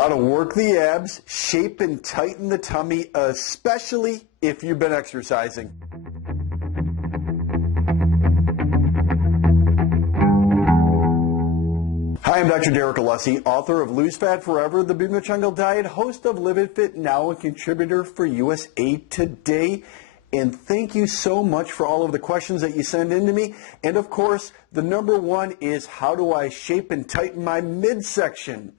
How to work the abs, shape and tighten the tummy, especially if you've been exercising. Hi, I'm Dr. Derek Alessi, author of Lose Fat Forever, The Beam the Jungle Diet, host of Live It Fit Now, and contributor for USA Today. And thank you so much for all of the questions that you send in to me. And of course, the number one is, how do I shape and tighten my midsection?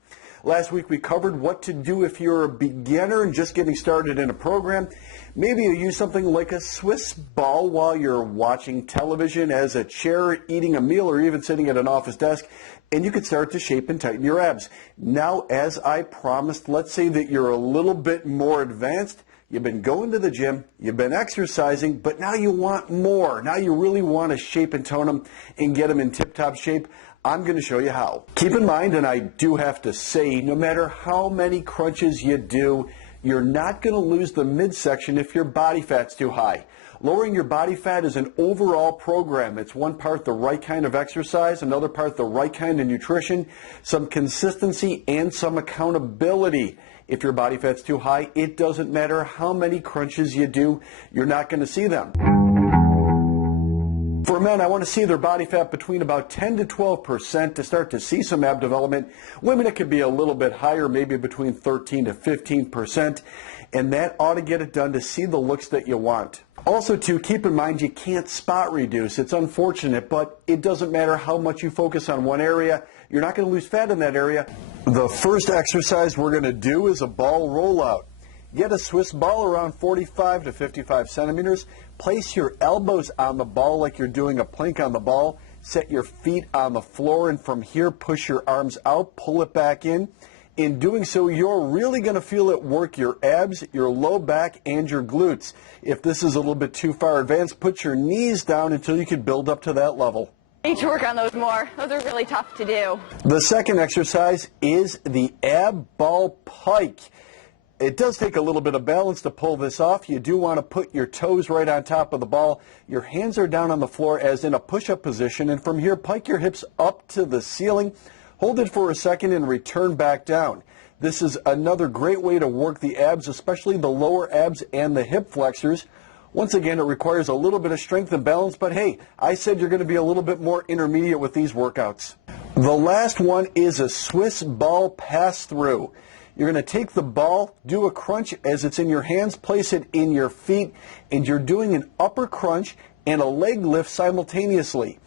Last week we covered what to do if you're a beginner and just getting started in a program. Maybe you use something like a Swiss ball while you're watching television, as a chair, eating a meal, or even sitting at an office desk, and you could start to shape and tighten your abs. Now, as I promised, let's say that you're a little bit more advanced. You've been going to the gym, you've been exercising, but now you want more. Now you really want to shape and tone them and get them in tip-top shape. I'm going to show you how. Keep in mind, and I do have to say, no matter how many crunches you do, you're not going to lose the midsection if your body fat's too high. Lowering your body fat is an overall program. It's one part the right kind of exercise, another part the right kind of nutrition, some consistency, and some accountability. If your body fat's too high, it doesn't matter how many crunches you do, you're not going to see them. For men, I want to see their body fat between about 10 to 12% to start to see some ab development. Women, it could be a little bit higher, maybe between 13 to 15%, and that ought to get it done to see the looks that you want. Also, too, keep in mind you can't spot reduce. It's unfortunate, but it doesn't matter how much you focus on one area. You're not going to lose fat in that area. The first exercise we're going to do is a ball rollout. Get a Swiss ball around 45 to 55 centimeters. Place your elbows on the ball like you're doing a plank on the ball. Set your feet on the floor, and from here, push your arms out, pull it back in. In doing so, you're really going to feel it work your abs, your low back, and your glutes. If this is a little bit too far advanced, put your knees down until you can build up to that level. I need to work on those more. Those are really tough to do. The second exercise is the ab ball pike. It does take a little bit of balance to pull this off. You do want to put your toes right on top of the ball. Your hands are down on the floor as in a push-up position, and from here, pike your hips up to the ceiling. Hold it for a second and return back down. This is another great way to work the abs, especially the lower abs and the hip flexors. Once again, it requires a little bit of strength and balance, but hey, I said you're going to be a little bit more intermediate with these workouts. The last one is a Swiss ball pass-through. You're going to take the ball, do a crunch as it's in your hands, place it in your feet, and you're doing an upper crunch and a leg lift simultaneously.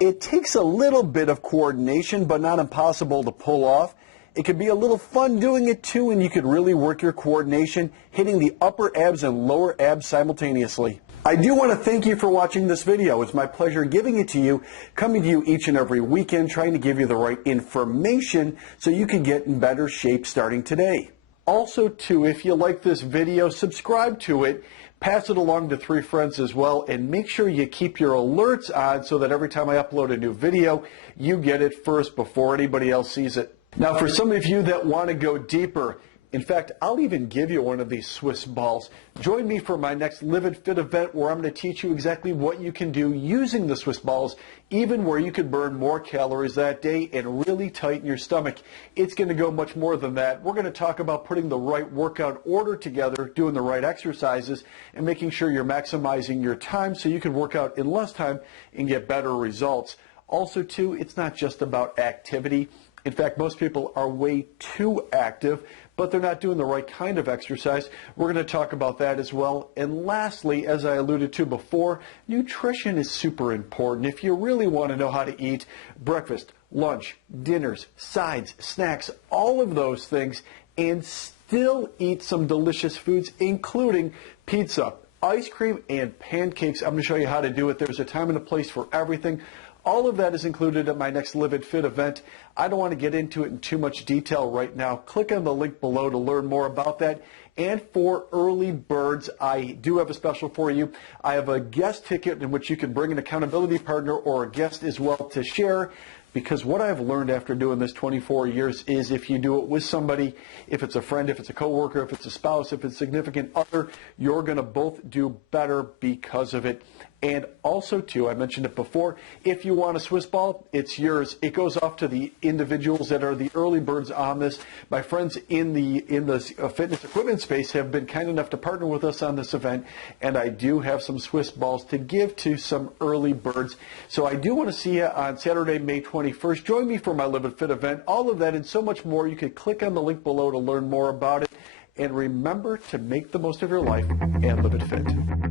It takes a little bit of coordination, but not impossible to pull off. It could be a little fun doing it too, and you could really work your coordination, hitting the upper abs and lower abs simultaneously. I do want to thank you for watching this video. It's my pleasure giving it to you, coming to you each and every weekend, trying to give you the right information so you can get in better shape starting today. Also, too, if you like this video, subscribe to it, pass it along to 3 friends as well, and make sure you keep your alerts on so that every time I upload a new video, you get it first before anybody else sees it. Now, for some of you that want to go deeper, in fact, I'll even give you one of these Swiss balls. Join me for my next Live It Fit event, where I'm going to teach you exactly what you can do using the Swiss balls, even where you could burn more calories that day and really tighten your stomach. It's going to go much more than that. We're going to talk about putting the right workout order together, doing the right exercises, and making sure you're maximizing your time so you can work out in less time and get better results. Also, too, it's not just about activity. In fact, most people are way too active, but they're not doing the right kind of exercise. We're going to talk about that as well. And lastly, as I alluded to before, nutrition is super important. If you really want to know how to eat breakfast, lunch, dinners, sides, snacks, all of those things, and still eat some delicious foods, including pizza, ice cream, and pancakes, I'm going to show you how to do it. There's a time and a place for everything. All of that is included at my next Live It Fit event. I don't want to get into it in too much detail right now. Click on the link below to learn more about that. And for early birds, I do have a special for you. I have a guest ticket in which you can bring an accountability partner or a guest as well to share. Because what I've learned after doing this 24 years is, if you do it with somebody, if it's a friend, if it's a coworker, if it's a spouse, if it's a significant other, you're going to both do better because of it. And also, too, I mentioned it before, if you want a Swiss ball, it's yours. It goes off to the individuals that are the early birds on this. My friends in the fitness equipment space have been kind enough to partner with us on this event, and I do have some Swiss balls to give to some early birds. So I do want to see you on Saturday, May 21st. Join me for my Live It Fit event. All of that and so much more. You can click on the link below to learn more about it. And remember to make the most of your life and live it fit.